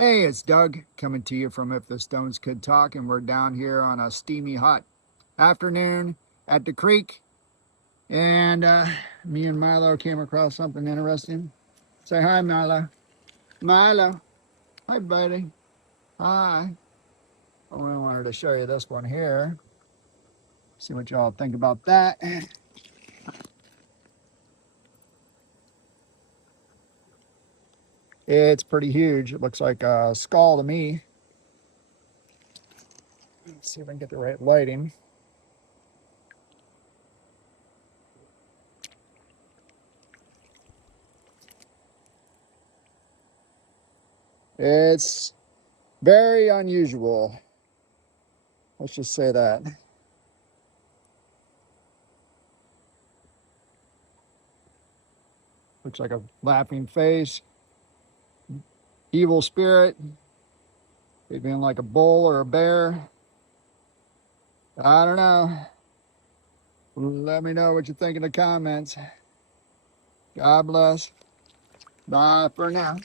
Hey, it's Doug coming to you from If the Stones Could Talk, and we're down here on a steamy, hot afternoon at the creek. And me and Milo came across something interesting. Say hi, Milo. Milo. Hi, buddy. Hi. Oh, I wanted to show you this one here. See what y'all think about that. It's pretty huge. It looks like a skull to me. Let's see if I can get the right lighting. It's very unusual. Let's just say that. Looks like a laughing face. Evil spirit. Maybe being like a bull or a bear. I don't know. Let me know what you think in the comments. God bless. Bye for now.